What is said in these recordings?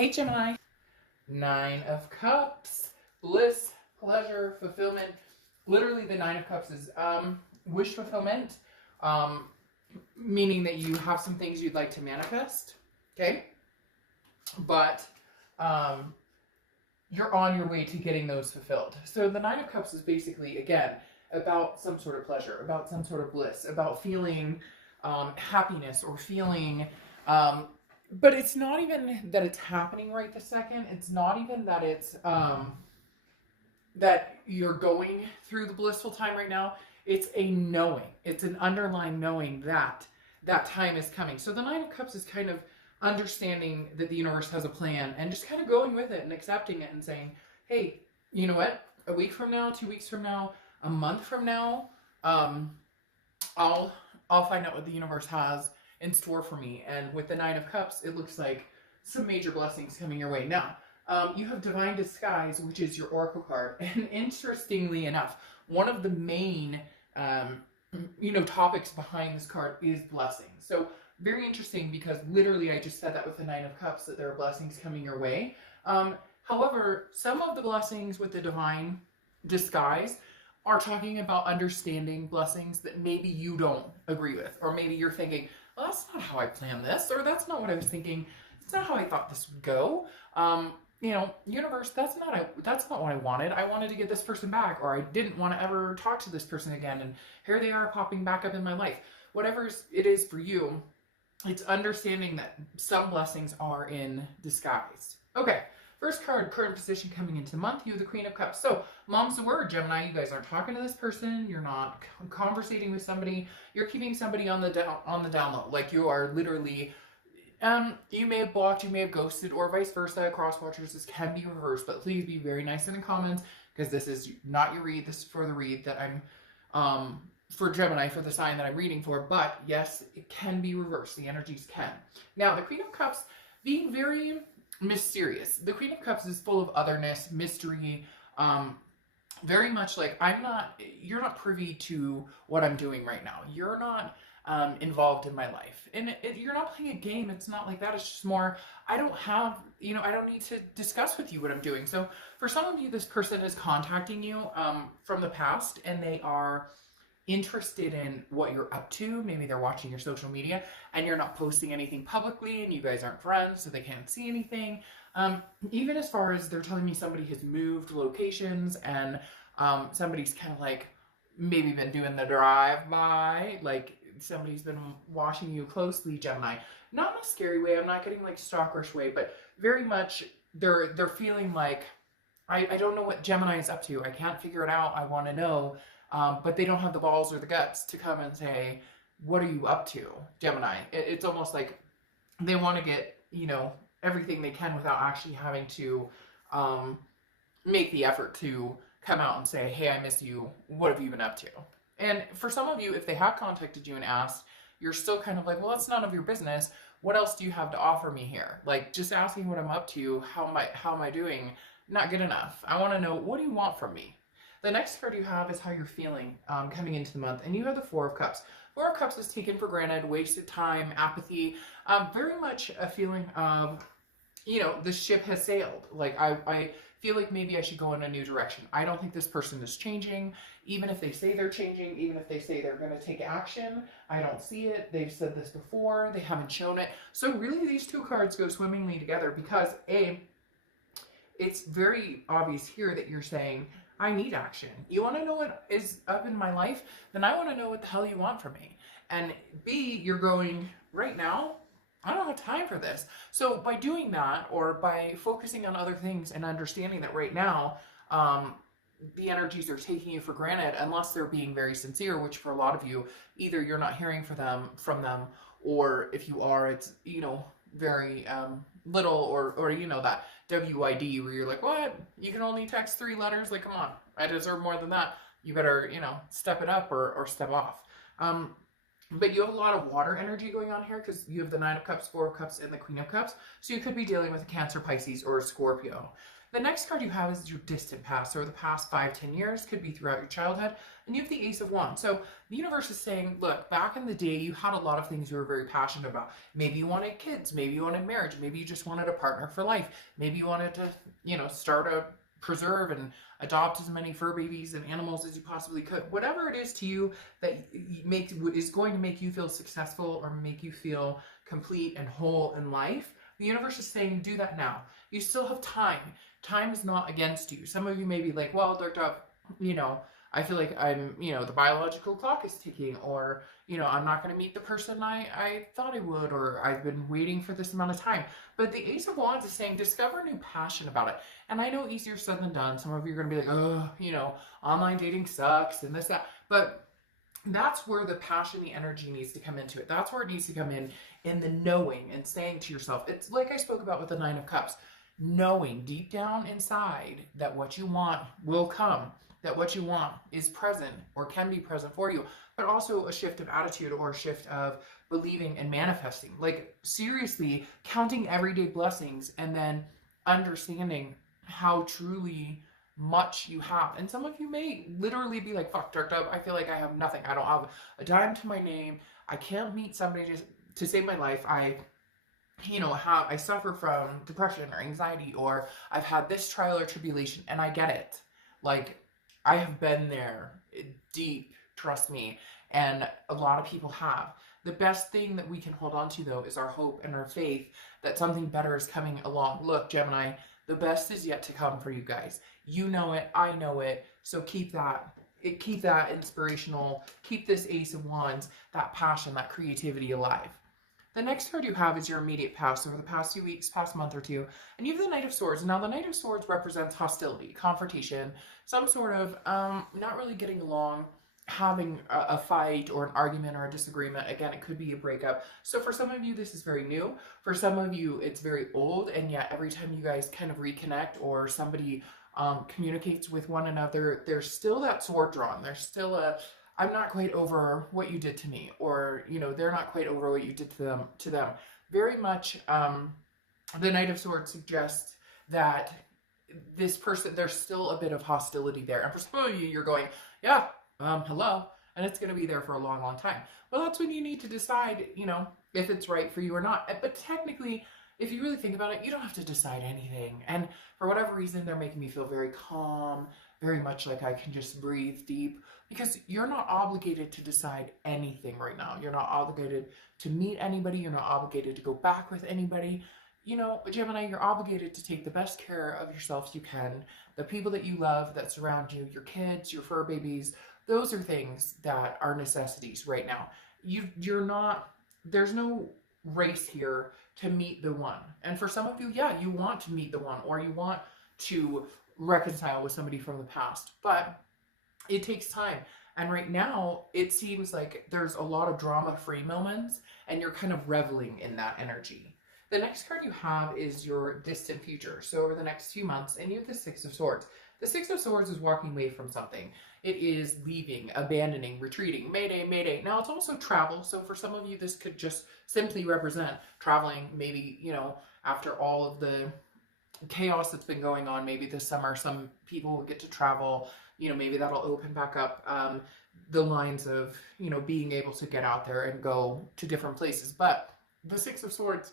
Hey Gemini, Nine of Cups, bliss, pleasure, fulfillment. Literally the Nine of Cups is wish fulfillment, meaning that you have some things you'd like to manifest, okay? But you're on your way to getting those fulfilled. So the Nine of Cups is basically, again, about some sort of pleasure, about some sort of bliss, about feeling happiness or feeling... but it's not even that it's happening right this second. It's not even that it's that you're going through the blissful time right now. It's a knowing. It's an underlying knowing that that time is coming. So the Nine of Cups is kind of understanding that the universe has a plan and just kind of going with it and accepting it and saying, hey, you know what? A week from now, 2 weeks from now, a month from now, I'll find out what the universe has in store for me. And with the Nine of Cups, it looks like some major blessings coming your way. Now, you have Divine Disguise, which is your Oracle card. And interestingly enough, one of the main, topics behind this card is blessings. So very interesting because literally I just said that with the Nine of Cups, that there are blessings coming your way. However, some of the blessings with the Divine Disguise are talking about understanding blessings that maybe you don't agree with, or maybe you're thinking, well, that's not how I planned this, or that's not what I was thinking. It's not how I thought this would go. Universe, that's not what I wanted. I wanted to get this person back, or I didn't want to ever talk to this person again, and here they are popping back up in my life. Whatever it is for you, it's understanding that some blessings are in disguise. Okay. First card, current position coming into the month, you have the Queen of Cups. So, mom's the word, Gemini. You guys aren't talking to this person. You're not conversating with somebody. You're keeping somebody on the down low. Like, you are literally, you may have blocked, you may have ghosted, or vice versa. Cross watchers, this can be reversed, but please be very nice in the comments, because this is not your read. This is for the read that I'm, for Gemini, for the sign that I'm reading for. But, yes, it can be reversed. The energies can. Now, the Queen of Cups being very mysterious. The Queen of Cups is full of otherness, mystery, very much like you're not privy to what I'm doing right now. You're not involved in my life. And you're not playing a game. It's not like that. It's just more, I don't need to discuss with you what I'm doing. So for some of you, this person is contacting you from the past, and they are interested in what you're up to. Maybe they're watching your social media and you're not posting anything publicly, and you guys aren't friends, so they can't see anything. Even as far as they're telling me somebody has moved locations, and somebody's kind of like maybe been doing the drive-by, like somebody's been watching you closely, Gemini. Not in a scary way. I'm not getting like stalkerish way, but very much they're feeling like, I don't know what Gemini is up to. I can't figure it out. I want to know. But they don't have the balls or the guts to come and say, what are you up to, Gemini? It's almost like they want to get, everything they can without actually having to make the effort to come out and say, hey, I miss you. What have you been up to? And for some of you, if they have contacted you and asked, you're still kind of like, well, that's none of your business. What else do you have to offer me here? Like, just asking what I'm up to, how am I doing? Not good enough. I want to know, what do you want from me? The next card you have is how you're feeling coming into the month, and you have the Four of Cups. Four of Cups is taken for granted, wasted time, apathy, very much a feeling of, the ship has sailed. Like, I feel like maybe I should go in a new direction. I don't think this person is changing. Even if they say they're changing, even if they say they're going to take action, I don't see it. They've said this before. They haven't shown it. So really these two cards go swimmingly together because, A, it's very obvious here that you're saying, I need action. You want to know what is up in my life? Then I want to know what the hell you want from me. And B, you're going, right now, I don't have time for this. So by doing that, or by focusing on other things and understanding that right now, the energies are taking you for granted, unless they're being very sincere, which for a lot of you, either you're not hearing from them, or if you are, it's, very little, or that WID where you're like, what? You can only text 3 letters? Like, come on, I deserve more than that. You better, step it up or step off. But you have a lot of water energy going on here because you have the Nine of Cups, Four of Cups, and the Queen of Cups. So you could be dealing with a Cancer, Pisces, or a Scorpio. The next card you have is your distant past, or the past 5-10 years, could be throughout your childhood. And you have the Ace of Wands. So the universe is saying, look, back in the day, you had a lot of things you were very passionate about. Maybe you wanted kids, maybe you wanted marriage, maybe you just wanted a partner for life. Maybe you wanted to, start a preserve and adopt as many fur babies and animals as you possibly could. Whatever it is to you that is going to make you feel successful or make you feel complete and whole in life, the universe is saying, do that now. You still have time. Time is not against you. Some of you may be like, well, Dr. I feel like I'm, the biological clock is ticking, or, I'm not going to meet the person I thought I would, or I've been waiting for this amount of time. But the Ace of Wands is saying, discover a new passion about it. And I know easier said than done. Some of you are going to be like, oh, online dating sucks and this, that. But that's where the passion, the energy needs to come into it. That's where it needs to come in the knowing and saying to yourself. It's like I spoke about with the Nine of Cups. Knowing deep down inside that what you want will come, that what you want is present or can be present for you, but also a shift of attitude or a shift of believing and manifesting. Like, seriously, counting everyday blessings and then understanding how truly much you have. And some of you may literally be like, fuck, Dark Dove, I feel like I have nothing. I don't have a dime to my name. I can't meet somebody to save my life. I suffer from depression or anxiety, or I've had this trial or tribulation, and I get it. Like, I have been there deep, trust me, and a lot of people have. The best thing that we can hold on to, though, is our hope and our faith that something better is coming along. Look, Gemini, the best is yet to come for you guys. You know it, I know it, so keep that inspirational, keep this Ace of Wands, that passion, that creativity alive. The next card you have is your immediate past, over the past few weeks, past month or two, and you have the Knight of Swords. Now, the Knight of Swords represents hostility, confrontation, some sort of not really getting along, having a fight or an argument or a disagreement. Again, it could be a breakup. So for some of you, this is very new. For some of you, it's very old, and yet every time you guys kind of reconnect or somebody communicates with one another, there's still that sword drawn. There's still I'm not quite over what you did to me, or, they're not quite over what you did to them. Very much, the Knight of Swords suggests that this person, there's still a bit of hostility there. And for some of you, you're going, yeah, hello, and it's going to be there for a long, long time. Well, that's when you need to decide, if it's right for you or not. But technically, if you really think about it, you don't have to decide anything. And for whatever reason, they're making me feel very calm, very much like I can just breathe deep, because you're not obligated to decide anything right now. You're not obligated to meet anybody. You're not obligated to go back with anybody. Gemini, you're obligated to take the best care of yourself you can. The people that you love, that surround you, your kids, your fur babies, those are things that are necessities right now. You're not, there's no race here to meet the one. And for some of you, yeah, you want to meet the one, or you want to reconcile with somebody from the past, but it takes time. And right now, it seems like there's a lot of drama-free moments, and you're kind of reveling in that energy. The next card you have is your distant future. So over the next few months, and you have the Six of Swords. The Six of Swords is walking away from something. It is leaving, abandoning, retreating, mayday, mayday. Now, it's also travel. So for some of you, this could just simply represent traveling, maybe, after all of the chaos that's been going on, maybe this summer, some people will get to travel, maybe that'll open back up the lines of, being able to get out there and go to different places. But the Six of Swords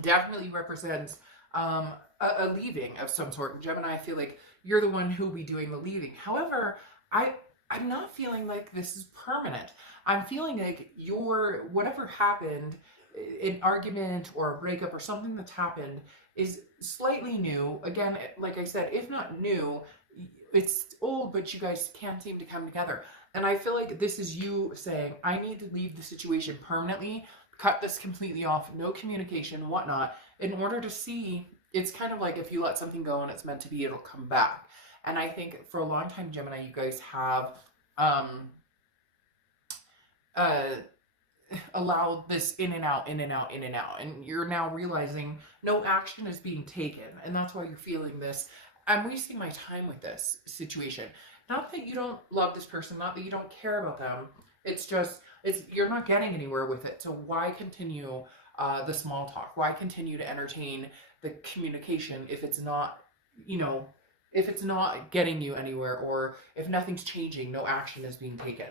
definitely represents a leaving of some sort. Gemini, I feel like you're the one who'll be doing the leaving. However, I'm not feeling like this is permanent. I'm feeling like whatever happened, an argument or a breakup or something that's happened, is slightly new. Again, like I said, if not new, it's old, but you guys can't seem to come together. And I feel like this is you saying, I need to leave the situation permanently, cut this completely off, no communication, whatnot, in order to see. It's kind of like if you let something go and it's meant to be, it'll come back. And I think for a long time, Gemini, you guys have allowed this in and out, in and out, in and out. And you're now realizing no action is being taken. And that's why you're feeling this. I'm wasting my time with this situation. Not that you don't love this person, not that you don't care about them. It's just, you're not getting anywhere with it. So why continue the small talk? Why continue to entertain the communication if it's not you know, if it's not getting you anywhere, or if nothing's changing, no action is being taken.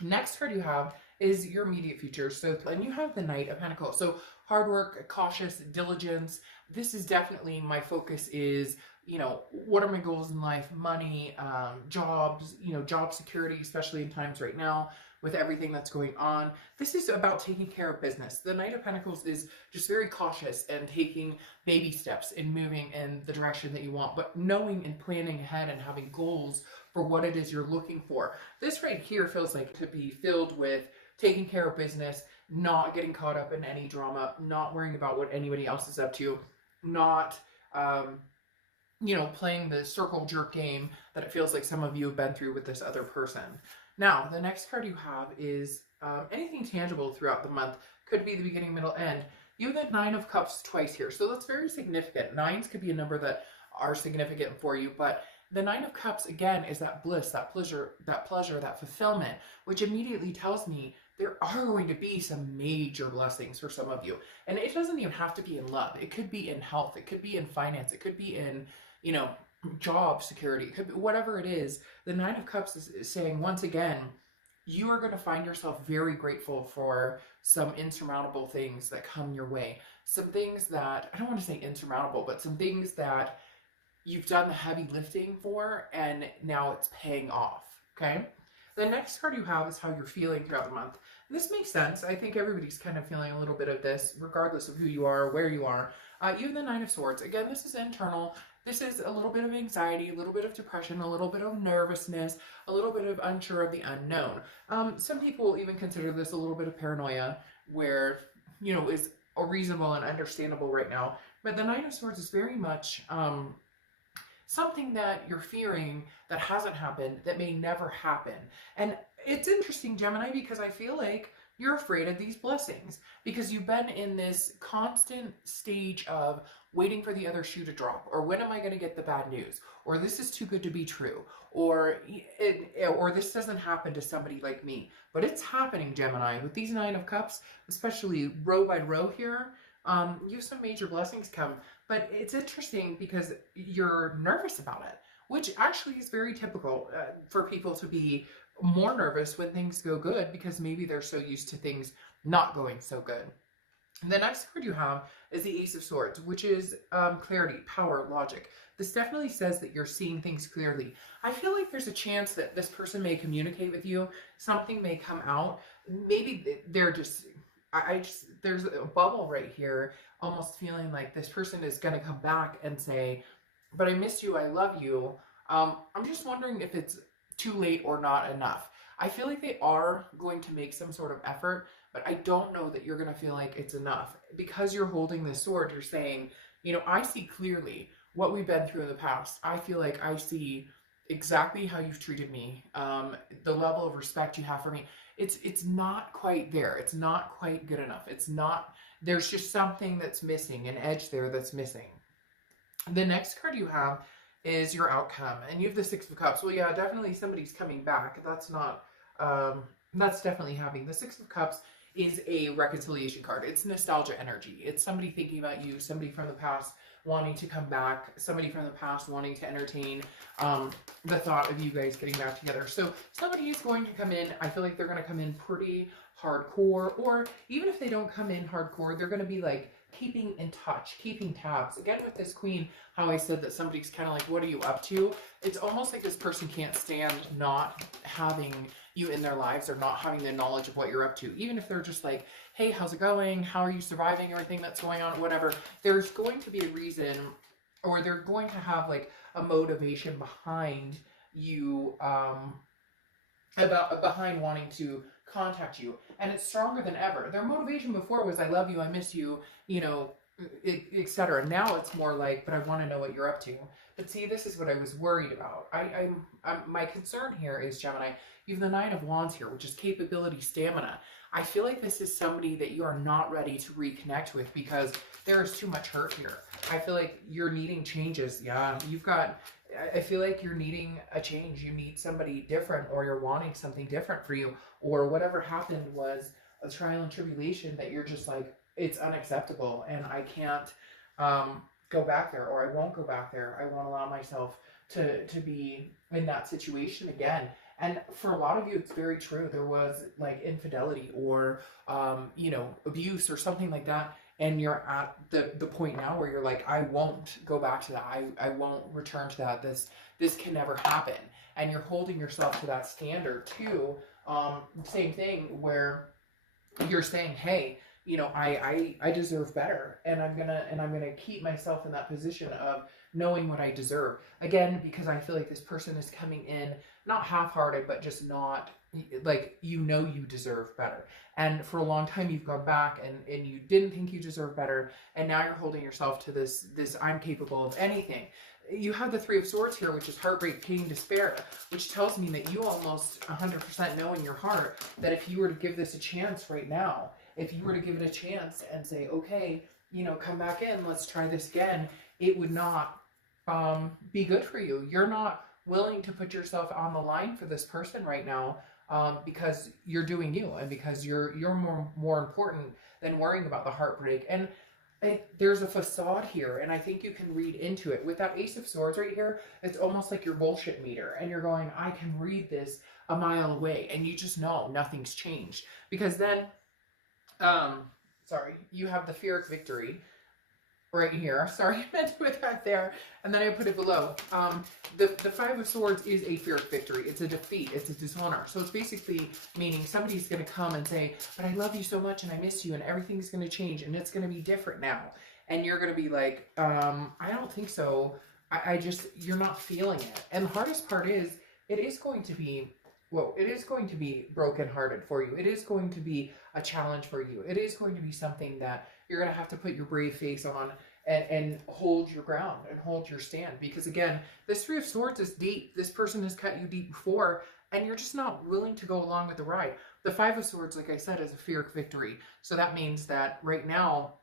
Next card you have is your immediate future. So, and you have the Knight of Pentacles. So hard work, cautious, diligence. This is definitely my focus is, you know, what are my goals in life? Money, jobs, you know, job security, especially in times right now with everything that's going on. This is about taking care of business. The Knight of Pentacles is just very cautious and taking baby steps and moving in the direction that you want, but knowing and planning ahead and having goals for what it is you're looking for. This right here feels like to be filled with taking care of business, not getting caught up in any drama, not worrying about what anybody else is up to, not, you know, playing the circle jerk game that it feels like some of you have been through with this other person. Now, the next card you have is anything tangible throughout the month. Could be the beginning, middle, end. You have the Nine of Cups twice here, so that's very significant. Nines could be a number that are significant for you, but the Nine of Cups, again, is that bliss, that pleasure, that fulfillment, which immediately tells me there are going to be some major blessings for some of you. And it doesn't even have to be in love. It could be in health. It could be in finance. It could be in, you know, job security. It could be whatever it is. The Nine of Cups is saying, once again, you are going to find yourself very grateful for some insurmountable things that come your way. Some things that, I don't want to say insurmountable, but some things that you've done the heavy lifting for, and now it's paying off, okay? The next card you have is how you're feeling throughout the month. And this makes sense. I think everybody's kind of feeling a little bit of this, regardless of who you are or where you are. You have the Nine of Swords. Again, this is internal. This is a little bit of anxiety, a little bit of depression, a little bit of nervousness, a little bit of unsure of the unknown. Some people will even consider this a little bit of paranoia, where, you know, is reasonable and understandable right now. But the Nine of Swords is very much something that you're fearing that hasn't happened, that may never happen. And it's interesting, Gemini, because I feel like you're afraid of these blessings because you've been in this constant stage of waiting for the other shoe to drop, or when am I going to get the bad news, or this is too good to be true, or this doesn't happen to somebody like me. But it's happening, Gemini, with these Nine of Cups, especially row by row here. You have some major blessings come, but it's interesting because you're nervous about it, which actually is very typical for people to be more nervous when things go good, because maybe they're so used to things not going so good. The next card you have is the Ace of Swords, which is clarity, power, logic. This definitely says that you're seeing things clearly. I feel like there's a chance that this person may communicate with you. Something may come out. Maybe they're just, there's a bubble right here, almost feeling like this person is going to come back and say, but I miss you, I love you. I'm just wondering if it's too late or not enough. I feel like they are going to make some sort of effort, but I don't know that you're going to feel like it's enough. Because you're holding this sword, you're saying, you know, I see clearly what we've been through in the past. I feel like I see exactly how you've treated me, the level of respect you have for me. It's not quite there. It's not quite good enough. It's not, there's just something that's missing, an edge there that's missing. The next card you have is your outcome, and you have the Six of Cups. Well, yeah, definitely somebody's coming back. That's not, that's definitely happening. The Six of Cups is a reconciliation card. It's nostalgia energy. It's somebody thinking about you, somebody from the past wanting to come back, somebody from the past wanting to entertain the thought of you guys getting back together. So somebody is going to come in. I feel like they're going to come in pretty hardcore, or even if they don't come in hardcore, they're going to be like keeping in touch, keeping tabs. Again, with this Queen, how I said that somebody's kind of like, what are you up to? It's almost like this person can't stand not having you in their lives, or not having the knowledge of what you're up to. Even if they're just like, hey, how's it going? How are you surviving everything that's going on? Whatever. There's going to be a reason, or they're going to have like a motivation behind you, behind wanting to contact you, and it's stronger than ever. Their motivation before was, I love you, I miss you, you know, etc. Now it's more like, but I want to know what you're up to. But see, this is what I was worried about. My concern here is, Gemini, you have the Nine of Wands here, which is capability, stamina. I feel like this is somebody that you are not ready to reconnect with because there is too much hurt here. I feel like you're needing changes. Yeah, I feel like you're needing a change. You need somebody different, or you're wanting something different for you, or whatever happened was a trial and tribulation that you're just like, it's unacceptable and I can't go back there, or I won't go back there. I won't allow myself to be in that situation again. And for a lot of you, it's very true. There was like infidelity or, you know, abuse or something like that. And you're at the point now where you're like, I won't go back to that. I won't return to that. This can never happen. And you're holding yourself to that standard too. Same thing where you're saying, hey, you know, I deserve better, and I'm gonna keep myself in that position of knowing what I deserve. Again, because I feel like this person is coming in not half-hearted, but just not like, you know, you deserve better. And for a long time you've gone back and you didn't think you deserve better, and now you're holding yourself to this I'm capable of anything. You have the Three of Swords here, which is heartbreak, pain, despair, which tells me that you almost 100% know in your heart that if you were to give this a chance right now, if you were to give it a chance and say, okay, you know, come back in, let's try this again, it would not be good for you. You're not willing to put yourself on the line for this person right now, because you're doing you, and because you're more important than worrying about the heartbreak. And there's a facade here, and I think you can read into it. With that Ace of Swords right here, it's almost like your bullshit meter, and you're going, I can read this a mile away, and you just know nothing's changed. Because then, sorry, you have the Fear of Victory right here. Sorry, I meant to put that there, and then I put it below. The Five of Swords is a fear of victory. It's a defeat. It's a dishonor. So it's basically meaning somebody's going to come and say, but I love you so much, and I miss you, and everything's going to change, and it's going to be different now. And you're going to be like, I don't think so. I just, you're not feeling it. And the hardest part is, it is going to be, well, it is going to be brokenhearted for you. It is going to be a challenge for you. It is going to be something that you're going to have to put your brave face on and hold your ground and hold your stand. Because again, this Three of Swords is deep. This person has cut you deep before, and you're just not willing to go along with the ride. The Five of Swords, like I said, is a fear of victory. So that means that right now,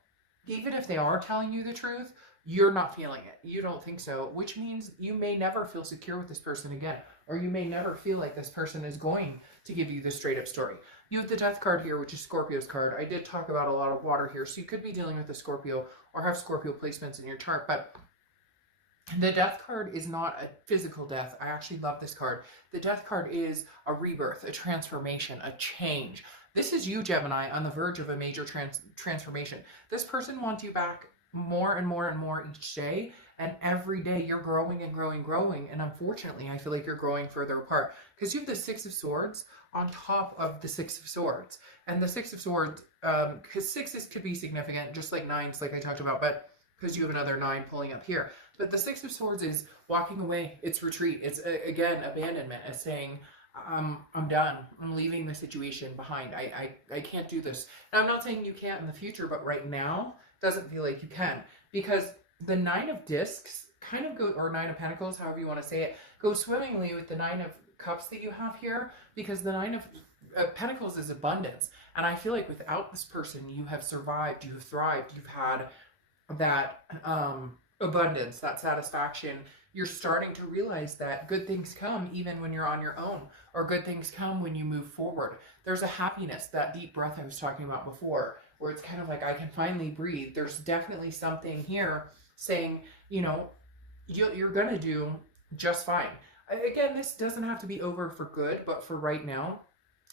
even if they are telling you the truth, you're not feeling it. You don't think so, which means you may never feel secure with this person again, or you may never feel like this person is going to give you the straight up story. You have the Death card here, which is Scorpio's card. I did talk about a lot of water here, so you could be dealing with a Scorpio or have Scorpio placements in your chart, but the Death card is not a physical death. I actually love this card. The Death card is a rebirth, a transformation, a change. This is you, Gemini, on the verge of a major transformation. This person wants you back more and more and more each day, and every day you're growing and growing, and unfortunately I feel like you're growing further apart, because you have the Six of Swords on top of the Six of Swords. And the Six of Swords, because sixes could be significant, just like nines, like I talked about, but because you have another 9 pulling up here. But the Six of Swords is walking away. It's retreat. It's, again, abandonment. It's saying, I'm done. I'm leaving the situation behind. I can't do this. Now, I'm not saying you can't in the future, but right now, doesn't feel like you can. Because the Nine of Discs kind of go, or Nine of Pentacles, however you want to say it, goes swimmingly with the Nine of Cups that you have here, because the Nine of Pentacles is abundance. And I feel like without this person, you have survived, you have thrived, you've had that abundance, that satisfaction. You're starting to realize that good things come even when you're on your own, or good things come when you move forward. There's a happiness, that deep breath I was talking about before, where it's kind of like, I can finally breathe. There's definitely something here saying, you know, you're going to do just fine. Again, this doesn't have to be over for good, but for right now,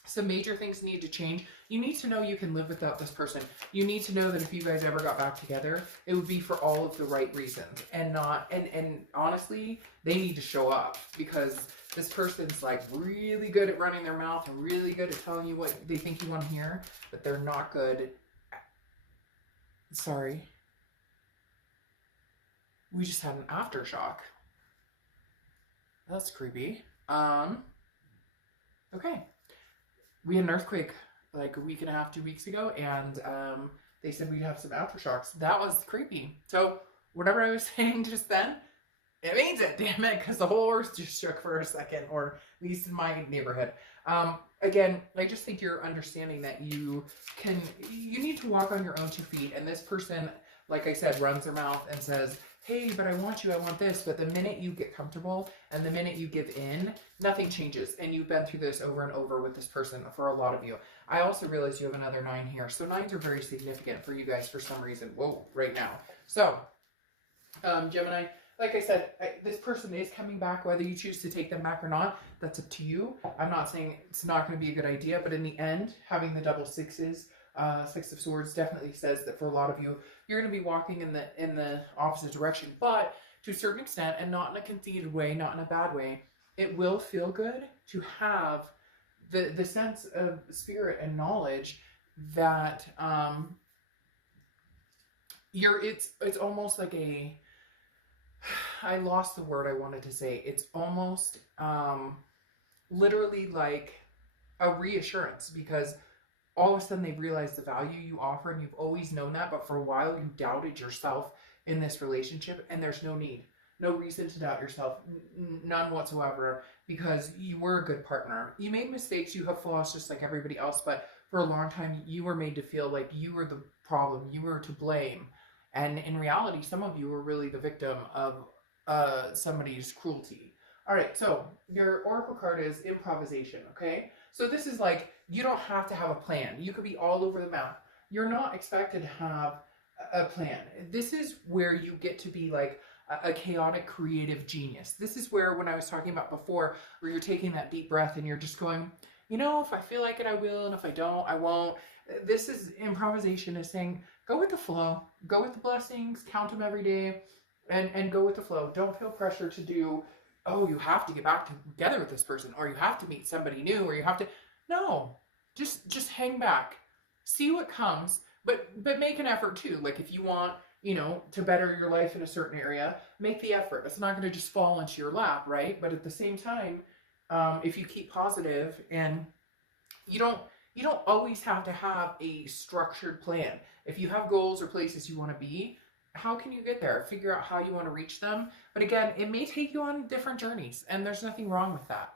some major things need to change. You need to know you can live without this person. You need to know that if you guys ever got back together, it would be for all of the right reasons, and not, and honestly, they need to show up, because this person's like really good at running their mouth and really good at telling you what they think you want to hear, but they're not good. Sorry. We just had an aftershock. That's creepy. Okay. We had an earthquake like a week and a half, 2 weeks ago, and they said we'd have some aftershocks. That was creepy. So whatever I was saying just then, it means it, damn it, because the whole earth just shook for a second, or at least in my neighborhood. Again, I just think you're understanding that you need to walk on your own 2 feet, and this person, like I said, runs their mouth and says, hey, but I want you, I want this. But the minute you get comfortable and the minute you give in, nothing changes. And you've been through this over and over with this person for a lot of you. I also realize you have another 9 here. So 9s are very significant for you guys for some reason. Whoa, right now. So Gemini, like I said, this person is coming back, whether you choose to take them back or not, that's up to you. I'm not saying it's not going to be a good idea, but in the end, having the double sixes, Six of Swords definitely says that for a lot of you, you're going to be walking in the opposite direction, but to a certain extent, and not in a conceited way, not in a bad way, it will feel good to have the sense of spirit and knowledge that it's almost like a, I lost the word I wanted to say. It's almost literally like a reassurance, because all of a sudden they've realized the value you offer, and you've always known that, but for a while you doubted yourself in this relationship, and there's no need, no reason to doubt yourself, none whatsoever, because you were a good partner. You made mistakes, you have flaws just like everybody else, but for a long time you were made to feel like you were the problem, you were to blame. And in reality, some of you were really the victim of somebody's cruelty. All right, so your oracle card is improvisation, okay? So this is like, you don't have to have a plan. You could be all over the map. You're not expected to have a plan. This is where you get to be like a chaotic creative genius. This is where, when I was talking about before, where you're taking that deep breath and you're just going, you know, if I feel like it, I will, and if I don't, I won't. This is improvisation, is saying, go with the flow, go with the blessings, count them every day, and go with the flow. Don't feel pressure to do, oh, you have to get back together with this person, or you have to meet somebody new, or you have to, no, just hang back, see what comes, but make an effort too. Like if you want, you know, to better your life in a certain area, make the effort. It's not going to just fall into your lap, right? But at the same time, if you keep positive, and you don't always have to have a structured plan. If you have goals or places you want to be, how can you get there? Figure out how you want to reach them. But again, it may take you on different journeys, and there's nothing wrong with that.